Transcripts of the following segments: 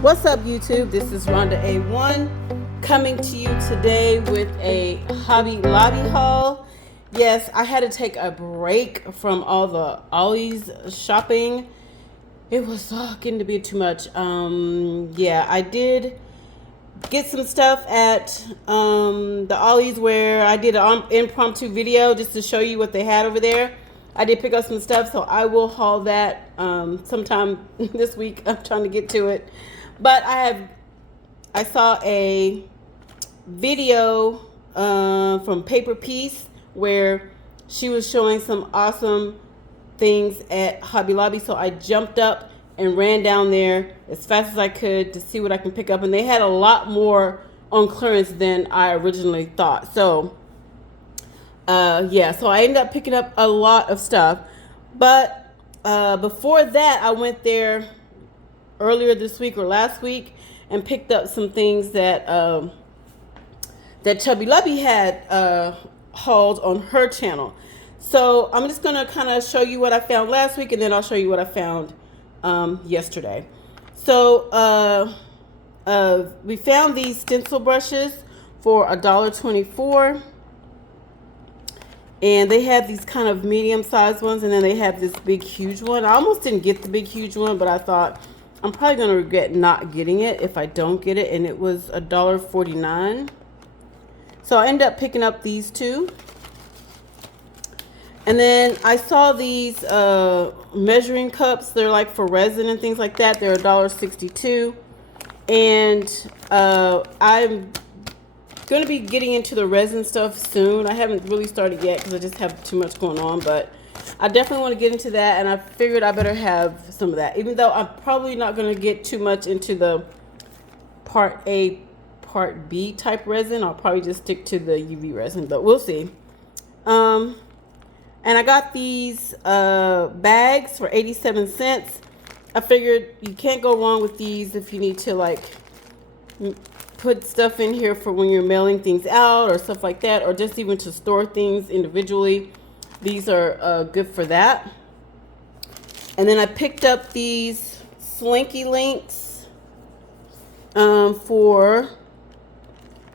What's up, YouTube? This is Rhonda A1 coming to you today with a Hobby Lobby haul. Yes, I had to take a break from all the Ollie's shopping. It was getting to be too much. Yeah, I did get some stuff at the Ollie's where I did an impromptu video just to show you what they had over there. I did pick up some stuff, so I will haul that sometime this week. I'm trying to get to it. But I saw a video from Paper Piece where she was showing some awesome things at Hobby Lobby. So I jumped up and ran down there as fast as I could to see what I can pick up. And they had a lot more on clearance than I originally thought. So yeah, so I ended up picking up a lot of stuff. But before that, I went there earlier this week or last week and picked up some things that that Chubby Lubby had hauled on her channel. So I'm just gonna kind of show you what I found last week, and then I'll show you what I found yesterday. So we found these stencil brushes for $1.24, and they have these kind of medium-sized ones, and then they have this big, huge one. I almost didn't get the big, huge one, but I thought I'm probably going to regret not getting it if I don't get it. And it was $1.49. So I ended up picking up these two. And then I saw these measuring cups. They're like for resin and things like that. They're $1.62. And I'm going to be getting into the resin stuff soon. I haven't really started yet because I just have too much going on. But I definitely want to get into that, and I figured I better have some of that. Even though I'm probably not going to get too much into the Part A, Part B type resin. I'll probably just stick to the UV resin, but we'll see. And I got these bags for 87 cents. I figured you can't go wrong with these if you need to, like, put stuff in here for when you're mailing things out or stuff like that, or just even to store things individually. These are good for that. And then I picked up these Slinky Links for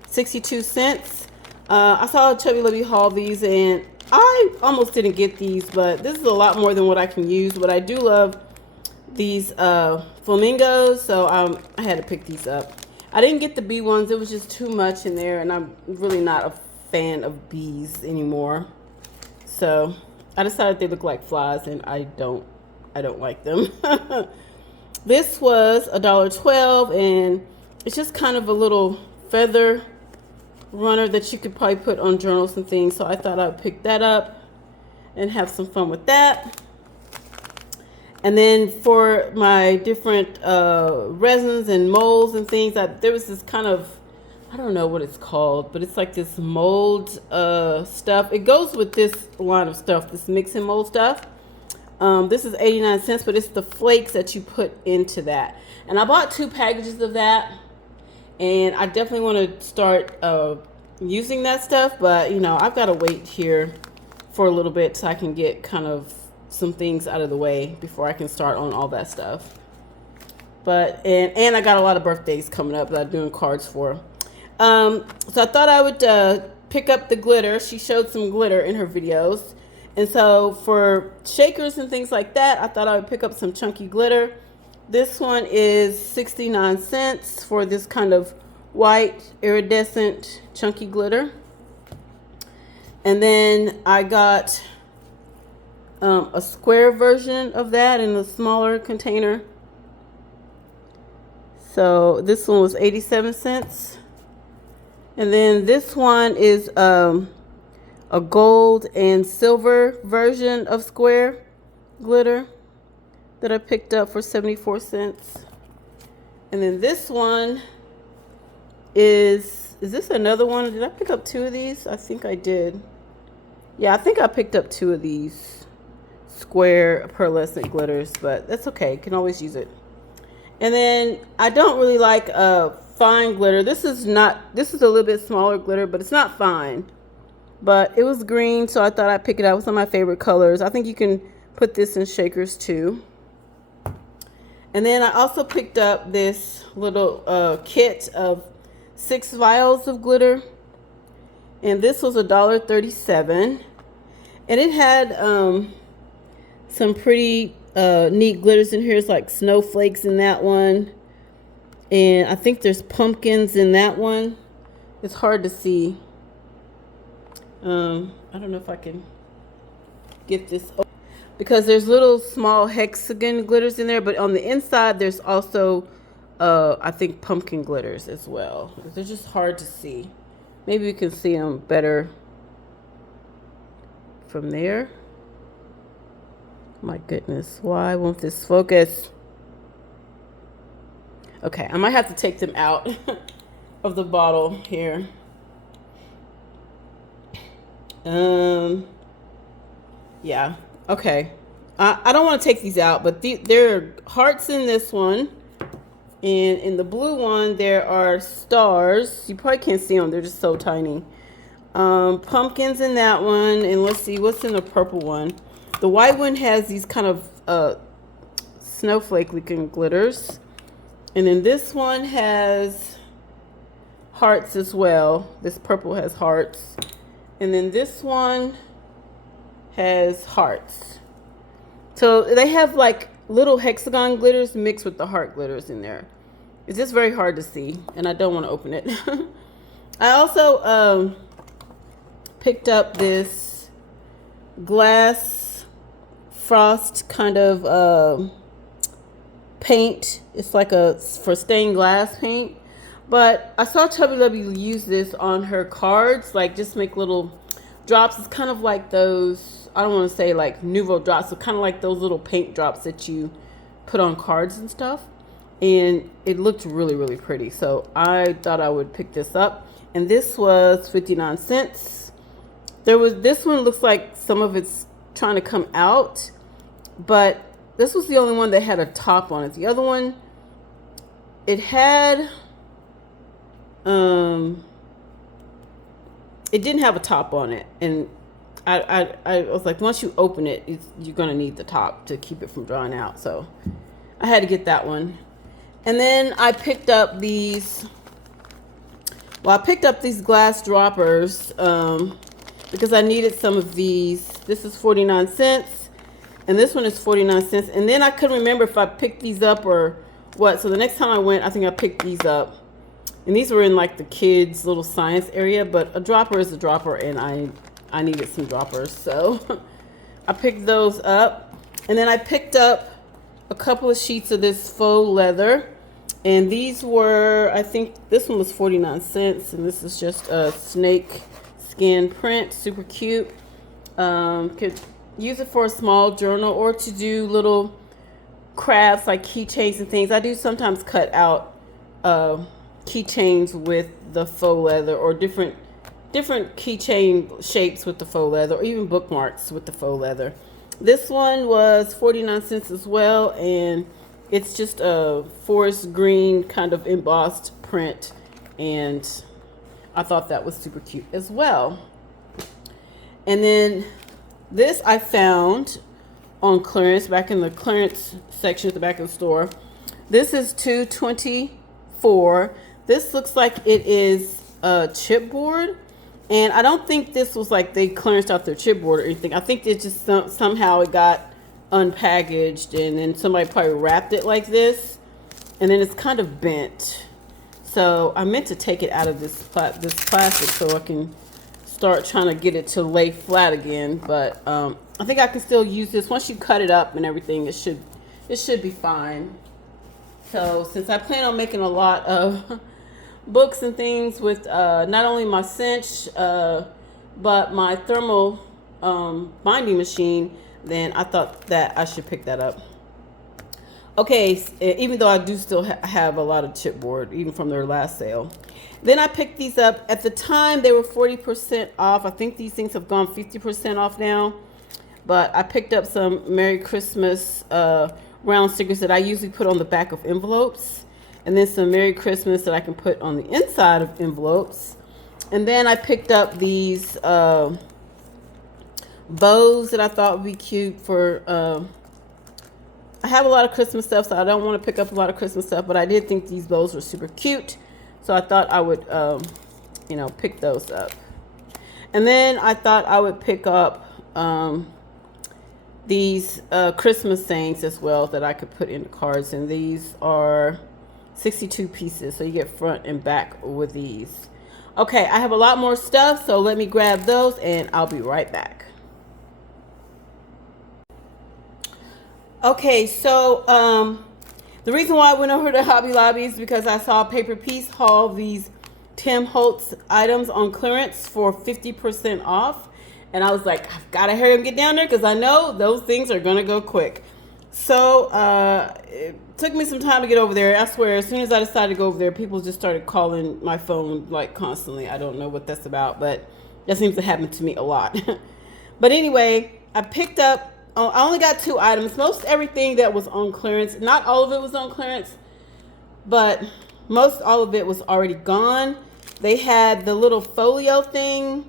62 cents. I saw Chubby Lubby haul these, and I almost didn't get these, but this is a lot more than what I can use. But I do love these flamingos, so I had to pick these up. I didn't get the bee ones. It was just too much in there, and I'm really not a fan of bees anymore. So I decided they look like flies, and I don't like them. This was $1.12, and it's just kind of a little feather runner that you could probably put on journals and things. So I thought I'd pick that up and have some fun with that. And then for my different resins and molds and things, there was this kind of, I don't know what it's called, but it's like this mold stuff. It goes with this line of stuff, this mix and mold stuff. This is 89 cents, but it's the flakes that you put into that. And I bought 2 packages of that, and I definitely want to start using that stuff, but you know, I've got to wait here for a little bit so I can get kind of some things out of the way before I can start on all that stuff. But and I got a lot of birthdays coming up that I'm doing cards for. So I thought I would pick up the glitter. She showed some glitter in her videos. And so for shakers and things like that, I thought I would pick up some chunky glitter. This one is 69 cents for this kind of white iridescent chunky glitter. And then I got a square version of that in a smaller container. So this one was 87 cents. And then this one is a gold and silver version of square glitter that I picked up for 74 cents. And then this one is this another one? Did I pick up 2 of these? I think I did. Yeah, I think I picked up 2 of these square pearlescent glitters, but that's okay. You can always use it. And then I don't really like fine glitter. This is a little bit smaller glitter, but it's not fine. But it was green, so I thought I'd pick it up. It's one of my favorite colors. I think you can put this in shakers too. And then I also picked up this little kit of 6 vials of glitter. And this was $1.37. And it had some pretty neat glitters in here. It's like snowflakes in that one. And I think there's pumpkins in that one. It's hard to see. I don't know if I can get this open, because there's little small hexagon glitters in there, but on the inside there's also I think pumpkin glitters as well. They're just hard to see. Maybe you can see them better from there. My goodness, why won't this focus? Okay, I might have to take them out of the bottle here. Yeah, okay. I don't want to take these out, but there are hearts in this one. And in the blue one, there are stars. You probably can't see them. They're just so tiny. Pumpkins in that one. And let's see, what's in the purple one? The white one has these kind of snowflake-looking glitters. And then this one has hearts as well. This purple has hearts. And then this one has hearts. So they have like little hexagon glitters mixed with the heart glitters in there. It's just very hard to see, and I don't want to open it. I also picked up this glass frost kind of paint. It's like for stained glass paint. But I saw Chubby Lubby use this on her cards, like just make little drops. It's kind of like those, I don't want to say like Nouveau drops, but kind of like those little paint drops that you put on cards and stuff. And it looked really, really pretty. So I thought I would pick this up. And this was 59 cents. This one looks like some of it's trying to come out, but this was the only one that had a top on it. The other one, it had, it didn't have a top on it. And I was like, once you open it, you're going to need the top to keep it from drying out. So I had to get that one. And then I picked up these, glass droppers because I needed some of these. This is 49 cents. And this one is 49 cents. And then I couldn't remember if I picked these up or what. So the next time I went, I think I picked these up. And these were in like the kids' little science area. But a dropper is a dropper, and I needed some droppers. So I picked those up. And then I picked up a couple of sheets of this faux leather. And these were, I think this one was 49 cents. And this is just a snake skin print. Super cute. Could use it for a small journal or to do little crafts like keychains and things. I do sometimes cut out keychains with the faux leather, or different keychain shapes with the faux leather, or even bookmarks with the faux leather. This one was 49 cents as well, and it's just a forest green kind of embossed print, and I thought that was super cute as well. And then this I found on clearance, back in the clearance section at the back of the store. This is $2.24. This looks like it is a chipboard, and I don't think this was like they clearanced out their chipboard or anything. I think it just somehow it got unpackaged, and then somebody probably wrapped it like this, and then it's kind of bent. So I meant to take it out of this plastic so I can start trying to get it to lay flat again. But I think I can still use this. Once you cut it up and everything, it should be fine. So since I plan on making a lot of books and things with not only my cinch but my thermal binding machine, then I thought that I should pick that up. Okay, even though I do still have a lot of chipboard, even from their last sale. Then I picked these up. At the time, they were 40% off. I think these things have gone 50% off now. But I picked up some Merry Christmas round stickers that I usually put on the back of envelopes. And then some Merry Christmas that I can put on the inside of envelopes. And then I picked up these bows that I thought would be cute for, I have a lot of Christmas stuff, so I don't want to pick up a lot of Christmas stuff, but I did think these bows were super cute. So I thought I would, you know, pick those up. And then I thought I would pick up these Christmas sayings as well that I could put in the cards. And these are 62 pieces, so you get front and back with these. Okay, I have a lot more stuff, so let me grab those and I'll be right back. Okay, so the reason why I went over to Hobby Lobby is because I saw Paper Piece haul these Tim Holtz items on clearance for 50% off. And I was like, I've got to hurry and get down there because I know those things are going to go quick. So it took me some time to get over there. I swear, as soon as I decided to go over there, people just started calling my phone like constantly. I don't know what that's about, but that seems to happen to me a lot. But anyway, I picked up, I only got 2 items. Most everything that was on clearance, not all of it was on clearance, but most all of it was already gone. They had the little folio thing.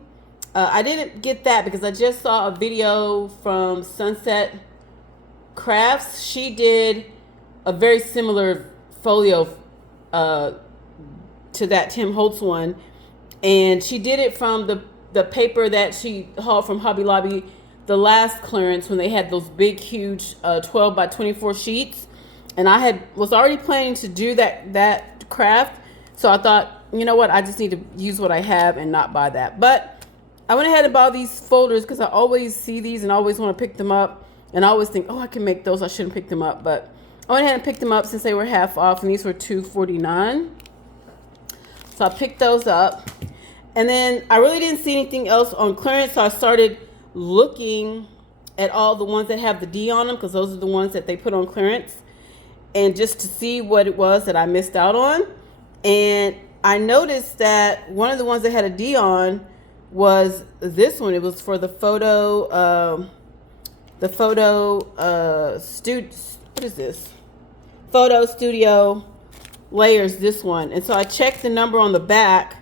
I didn't get that because I just saw a video from Sunset Crafts. She did a very similar folio to that Tim Holtz one, and she did it from the paper that she hauled from Hobby Lobby the last clearance when they had those big huge 12 by 24 sheets. And I was already planning to do that craft, so I thought, you know what, I just need to use what I have and not buy that. But I went ahead and bought these folders because I always see these and I always want to pick them up, and I always think, oh, I can make those, I shouldn't pick them up. But I went ahead and picked them up since they were half off, and these were $2.49. So I picked those up, and then I really didn't see anything else on clearance, so I started looking at all the ones that have the D on them, because those are the ones that they put on clearance, and just to see what it was that I missed out on. And I noticed that one of the ones that had a D on was this one. It was for the photo what is this? Photo Studio Layers, this one. And so I checked the number on the back,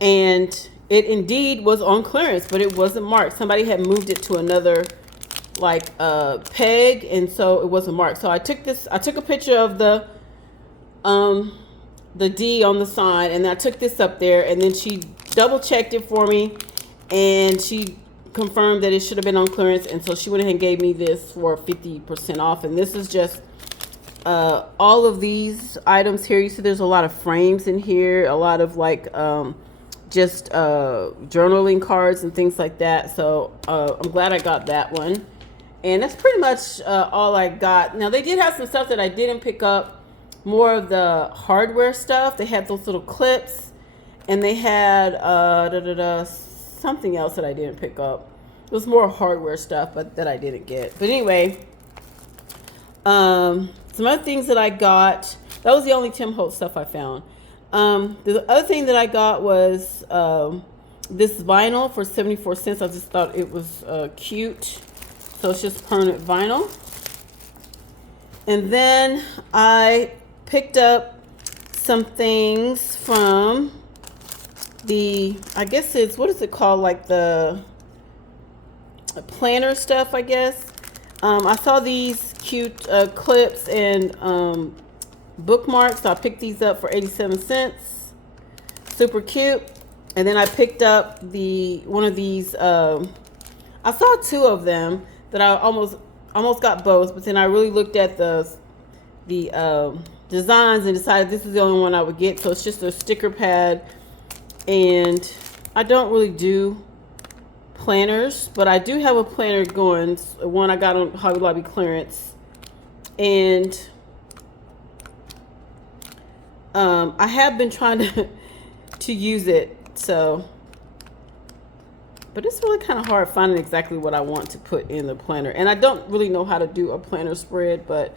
and it indeed was on clearance, but it wasn't marked. Somebody had moved it to another like peg, and so it wasn't marked. So I took a picture of the D on the sign, and then I took this up there, and then she double checked it for me, and she confirmed that it should have been on clearance, and so she went ahead and gave me this for 50% off. And this is just all of these items here. You see there's a lot of frames in here, a lot of like just journaling cards and things like that. So I'm glad I got that one. And that's pretty much all I got. Now they did have some stuff that I didn't pick up, more of the hardware stuff. They had those little clips, and they had something else that I didn't pick up. It was more hardware stuff, but that I didn't get. But anyway, some other things that I got, that was the only Tim Holtz stuff I found. The other thing that I got was this vinyl for 74 cents. I just thought it was cute. So it's just permanent vinyl. And then I picked up some things from I guess it's, what is it called? Like the planner stuff, I guess. I saw these cute clips and bookmarks. So I picked these up for 87 cents. Super cute. And then I picked up one of these, I saw 2 of them that I almost got both, but then I really looked at the designs and decided this is the only one I would get. So it's just a sticker pad, and I don't really do planners, but I do have a planner going, one I got on Hobby Lobby clearance, and I have been trying to use it, so, but it's really kind of hard finding exactly what I want to put in the planner, and I don't really know how to do a planner spread, but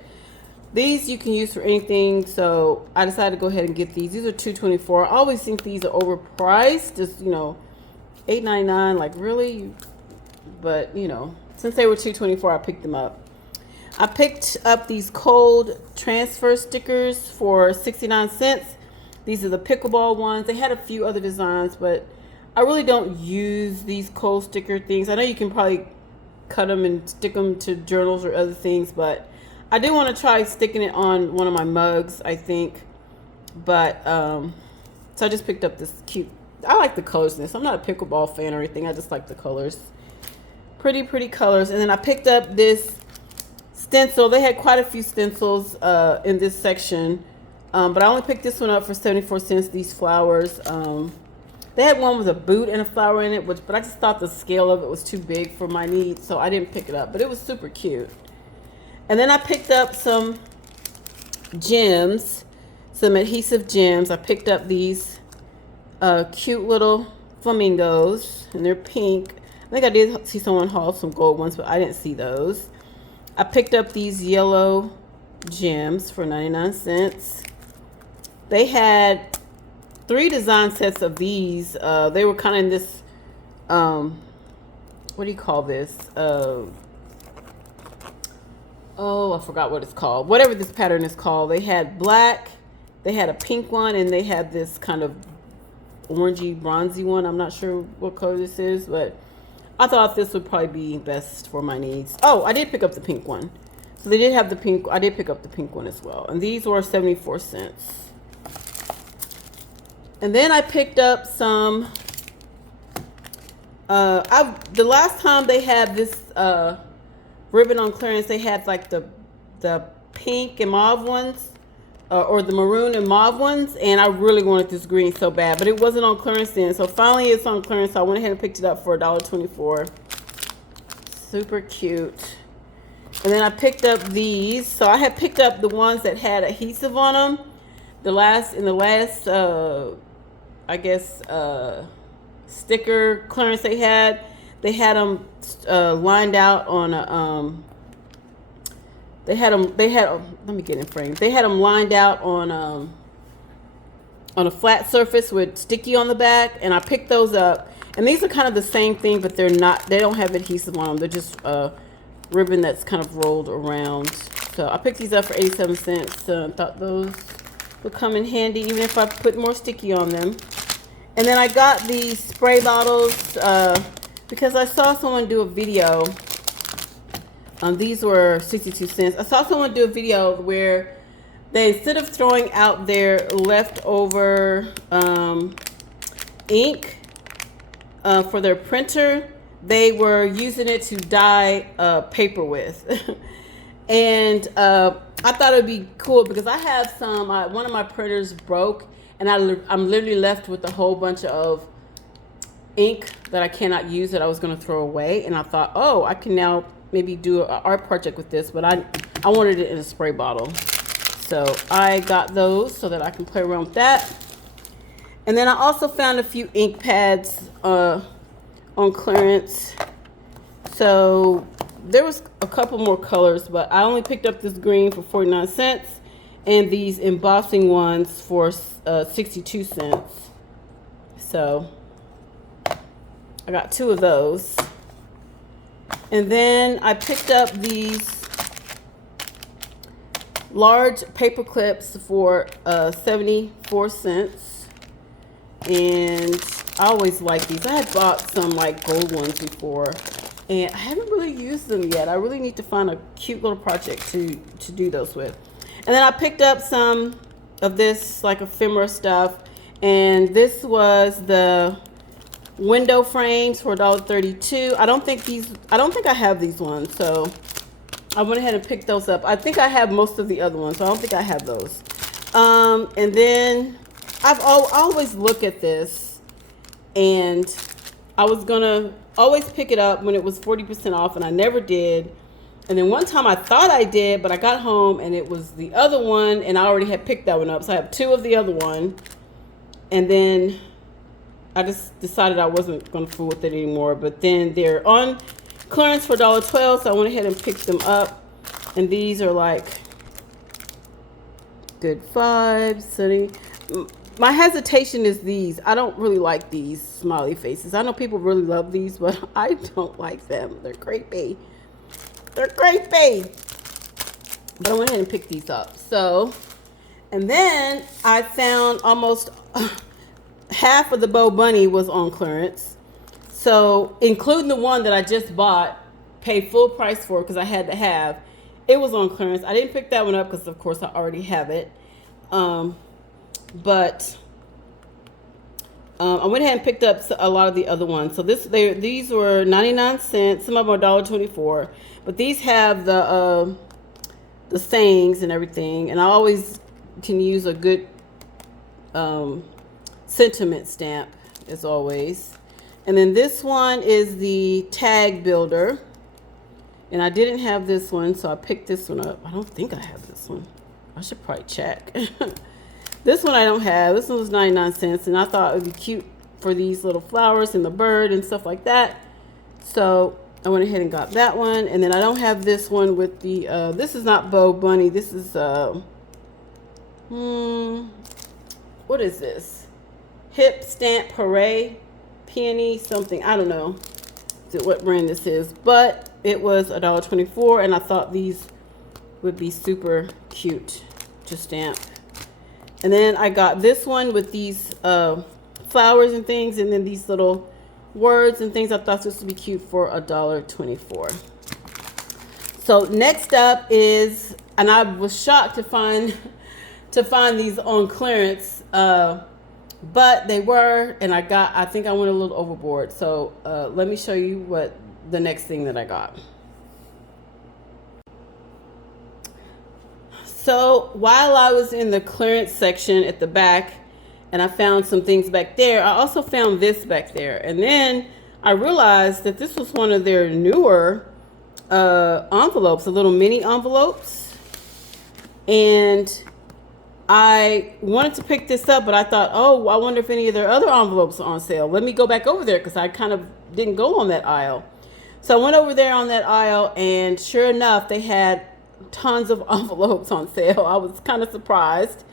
these you can use for anything, so I decided to go ahead and get these. These are $2.24. I always think these are overpriced, just, you know, $8.99, like really, but you know, since they were $2.24, I picked them up. I picked up these cold transfer stickers for 69 cents. These are the pickleball ones. They had a few other designs, but I really don't use these cold sticker things. I know you can probably cut them and stick them to journals or other things, but I did want to try sticking it on one of my mugs, I think. But, so I just picked up this cute, I like the colors in this. I'm not a pickleball fan or anything. I just like the colors. Pretty, pretty colors. And then I picked up this stencil. They had quite a few stencils in this section. But I only picked this one up for 74 cents, these flowers. They had one with a boot and a flower in it, but I just thought the scale of it was too big for my needs, so I didn't pick it up. But it was super cute. And then I picked up some gems, some adhesive gems. I picked up these cute little flamingos, and they're pink. I think I did see someone haul some gold ones, but I didn't see those. I picked up these yellow gems for 99 cents. They had 3 design sets of these. They were kind of in this, what do you call this? Oh, I forgot what it's called. Whatever this pattern is called. They had black, they had a pink one, and they had this kind of orangey, bronzy one. I'm not sure what color this is, but I thought this would probably be best for my needs. Oh, I did pick up the pink one. So they did have the pink. I did pick up the pink one as well. And these were 74 cents. And then I picked up some, the last time they had this ribbon on clearance, they had like the pink and mauve ones, or the maroon and mauve ones, and I really wanted this green so bad, but it wasn't on clearance then. So finally it's on clearance, so I went ahead and picked it up for $1.24. Super cute. And then I picked up these. So I had picked up the ones that had adhesive on them. In the last I guess sticker clearance they had them lined out on a let me get in frame. They had them lined out on a flat surface with sticky on the back, and I picked those up. And these are kind of the same thing, but they don't have adhesive on them. They're just ribbon that's kind of rolled around. So I picked these up for 87 cents. Thought those would come in handy even if I put more sticky on them. And then I got these spray bottles because I saw someone do a video. These were 62 cents. I saw someone do a video where they, instead of throwing out their leftover ink for their printer, they were using it to dye paper with. And I thought it would be cool because I have some, one of my printers broke, and I'm literally left with a whole bunch of ink that I cannot use that I was going to throw away. And I thought, oh, I can now maybe do an art project with this, but I wanted it in a spray bottle. So I got those so that I can play around with that. And then I also found a few ink pads on clearance. So there was a couple more colors, but I only picked up this green for 49 cents and these embossing ones for 62 cents. So I got 2 of those. And then I picked up these large paper clips for 74 cents. And I always like these. I had bought some like gold ones before, and I haven't really used them yet. I really need to find a cute little project to do those with. And then I picked up some of this like ephemera stuff, and this was the window frames for $1.32. I don't think I have these ones, so I went ahead and picked those up. I think I have most of the other ones, so I don't think I have those. And then I always look at this, and I was gonna always pick it up when it was 40% off, and I never did. And then one time I thought I did, but I got home and it was the other one, and I already had picked that one up. So I have 2 of the other one, and then I just decided I wasn't gonna fool with it anymore. But then they're on clearance for $1.12, so I went ahead and picked them up. And these are like good vibes, Sunny. My hesitation is these. I don't really like these smiley faces. I know people really love these, but I don't like them. They're creepy. They're creepy. But I went ahead and picked these up. So, and then I found almost half of the Bow Bunny was on clearance. So, including the one that I just bought, paid full price for because I had to have. It was on clearance. I didn't pick that one up because, of course, I already have it. But I went ahead and picked up a lot of the other ones. So these were 99 cents. Some of them are $1.24. But these have the sayings and everything. And I always can use a good sentiment stamp, as always. And then this one is the tag builder. And I didn't have this one, so I picked this one up. I don't think I have this one. I should probably check. This one I don't have. This one was 99 cents, and I thought it would be cute for these little flowers and the bird and stuff like that. So I went ahead and got that one. And then I don't have this one with the, this is not Bow Bunny. This is, what is this? Hip Stamp Parade, Peony something. I don't know what brand this is, but it was $1.24, and I thought these would be super cute to stamp. And then I got this one with these flowers and things, and then these little words and things. I thought this would be cute for $1.24. So next up is, and I was shocked to find these on clearance, but they were, and I think I went a little overboard. So let me show you what the next thing that I got. So while I was in the clearance section at the back and I found some things back there, I also found this back there. And then I realized that this was one of their newer envelopes, the little mini envelopes. And I wanted to pick this up, but I thought, oh, I wonder if any of their other envelopes are on sale. Let me go back over there, because I kind of didn't go on that aisle. So I went over there on that aisle, and sure enough, they had tons of envelopes on sale. I was kind of surprised,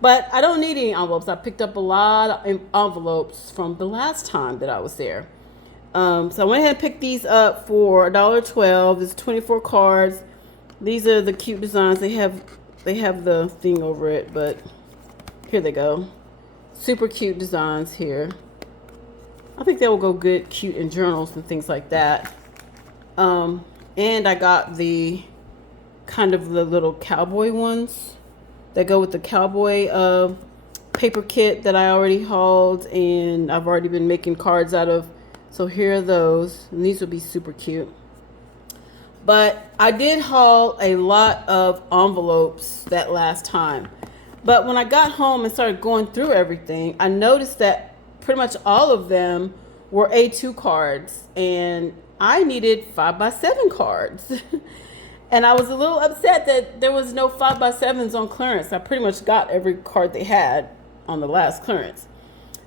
but I don't need any envelopes. I picked up a lot of envelopes from the last time that I was there. So I went ahead and picked these up for $1.12. There's 24 cards. These are the cute designs. They have the thing over it, but here they go. Super cute designs here. I think they will go good, cute in journals and things like that. And I got the kind of the little cowboy ones that go with the cowboy paper kit that I already hauled, and I've already been making cards out of. So here are those, and these will be super cute. But I did haul a lot of envelopes that last time. But when I got home and started going through everything, I noticed that pretty much all of them were A2 cards, and I needed 5x7 cards. And I was a little upset that there was no 5x7s on clearance. I pretty much got every card they had on the last clearance.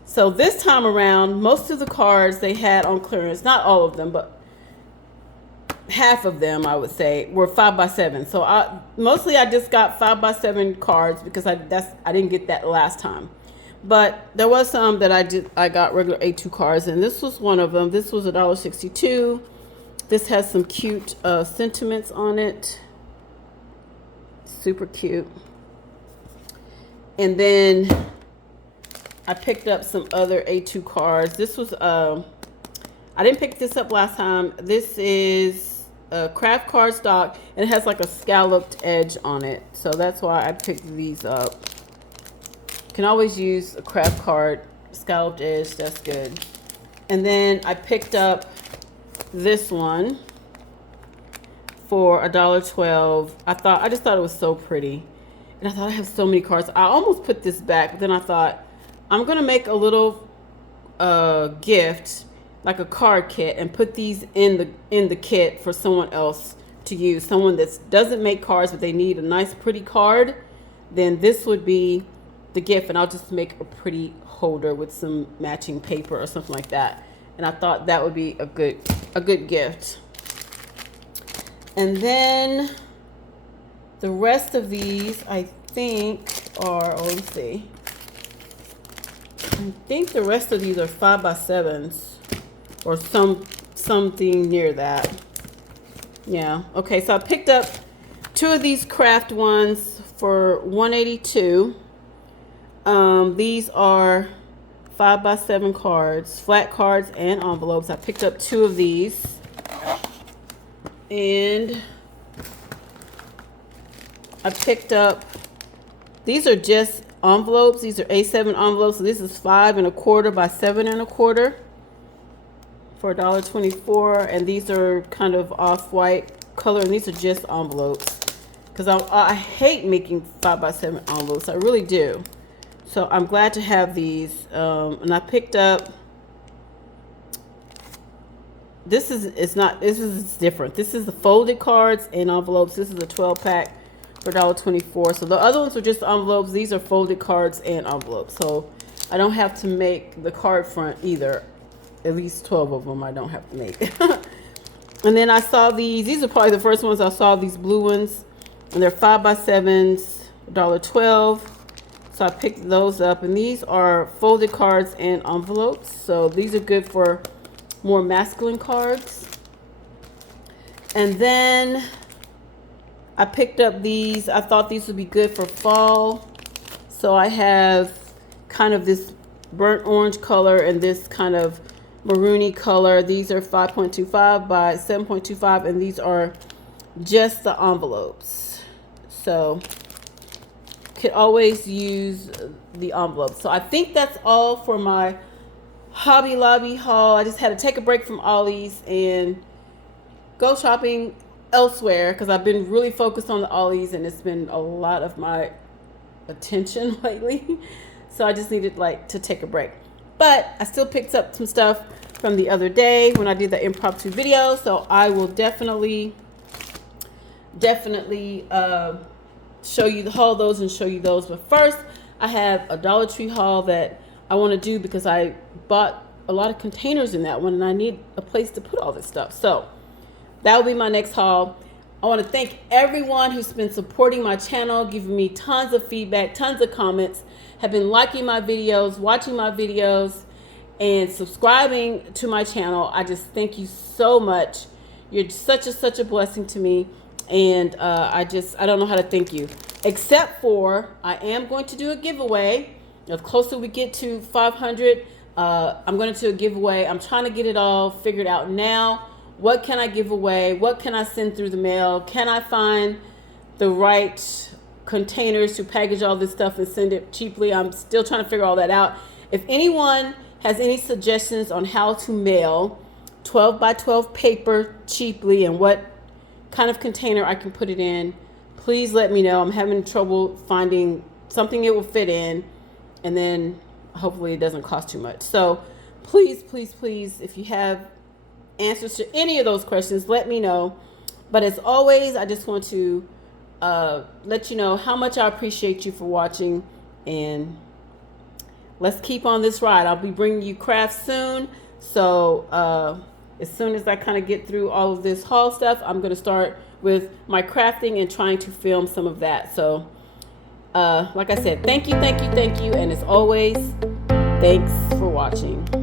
So this time around, most of the cards they had on clearance, not all of them, but half of them, I would say, were 5x7. So I just got 5x7 cards because I didn't get that last time. But there was some that I got regular A2 cards, and this was one of them. This was $1.62. This has some cute sentiments on it. Super cute. And then I picked up some other A2 cards. This was I didn't pick this up last time. This is a craft cardstock, and it has like a scalloped edge on it. So that's why I picked these up. You can always use a craft card scalloped edge. That's good. And then I picked up this one for $1.12. I just thought it was so pretty, and I thought I have so many cards. I almost put this back, but then I thought I'm gonna make a little gift, like a card kit, and put these in the kit for someone else to use. Someone that doesn't make cards but they need a nice pretty card, then this would be the gift, and I'll just make a pretty holder with some matching paper or something like that. And I thought that would be a good gift. And then the rest of these, I think, are, oh, let's see. I think the rest of these are 5x7s or something near that. Yeah. Okay. So I picked up 2 of these craft ones for $1.82. These are 5x7 cards, flat cards and envelopes. I picked up 2 of these, and I picked up, these are just envelopes. These are A7 envelopes. So this is 5 1/4 by 7 1/4 for $1.24. And these are kind of off-white color. And these are just envelopes. Because I hate making 5 by 7 envelopes. I really do. So I'm glad to have these. And I picked up, this is different. This is the folded cards and envelopes. This is a 12-pack for $1.24. So the other ones are just envelopes. These are folded cards and envelopes. So I don't have to make the card front either. At least 12 of them I don't have to make. And then I saw these. These are probably the first ones I saw, these blue ones. And they're 5 by 7s, $1.12. So I picked those up. And these are folded cards and envelopes. So these are good for more masculine cards. And then I picked up these. I thought these would be good for fall. So I have kind of this burnt orange color and this kind of maroony color. These are 5.25 by 7.25, and these are just the envelopes. So could always use the envelopes. So I think that's all for my Hobby Lobby haul. I just had to take a break from Ollie's and go shopping elsewhere because I've been really focused on the Ollie's, and it's been a lot of my attention lately. So I just needed to take a break. But I still picked up some stuff from the other day when I did the impromptu video. So I will definitely show you the haul those and show you those. But first, I have a Dollar Tree haul that I want to do because I bought a lot of containers in that one and I need a place to put all this stuff. So that will be my next haul. I want to thank everyone who's been supporting my channel, giving me tons of feedback, tons of comments, have been liking my videos, watching my videos, and subscribing to my channel. I just thank you so much. You're such a blessing to me. And I don't know how to thank you. Except for, I am going to do a giveaway. The closer we get to 500, I'm going to do a giveaway. I'm trying to get it all figured out now. What can I give away? What can I send through the mail? Can I find the right containers to package all this stuff and send it cheaply? I'm still trying to figure all that out. If anyone has any suggestions on how to mail 12 by 12 paper cheaply and what kind of container I can put it in, please let me know. I'm having trouble finding something it will fit in, and then hopefully it doesn't cost too much. So please, if you have answers to any of those questions, let me know. But as always, I just want to let you know how much I appreciate you for watching, and let's keep on this ride. I'll be bringing you crafts soon. So as soon as I kind of get through all of this haul stuff, I'm going to start with my crafting and trying to film some of that. So like I said, thank you. And as always, thanks for watching.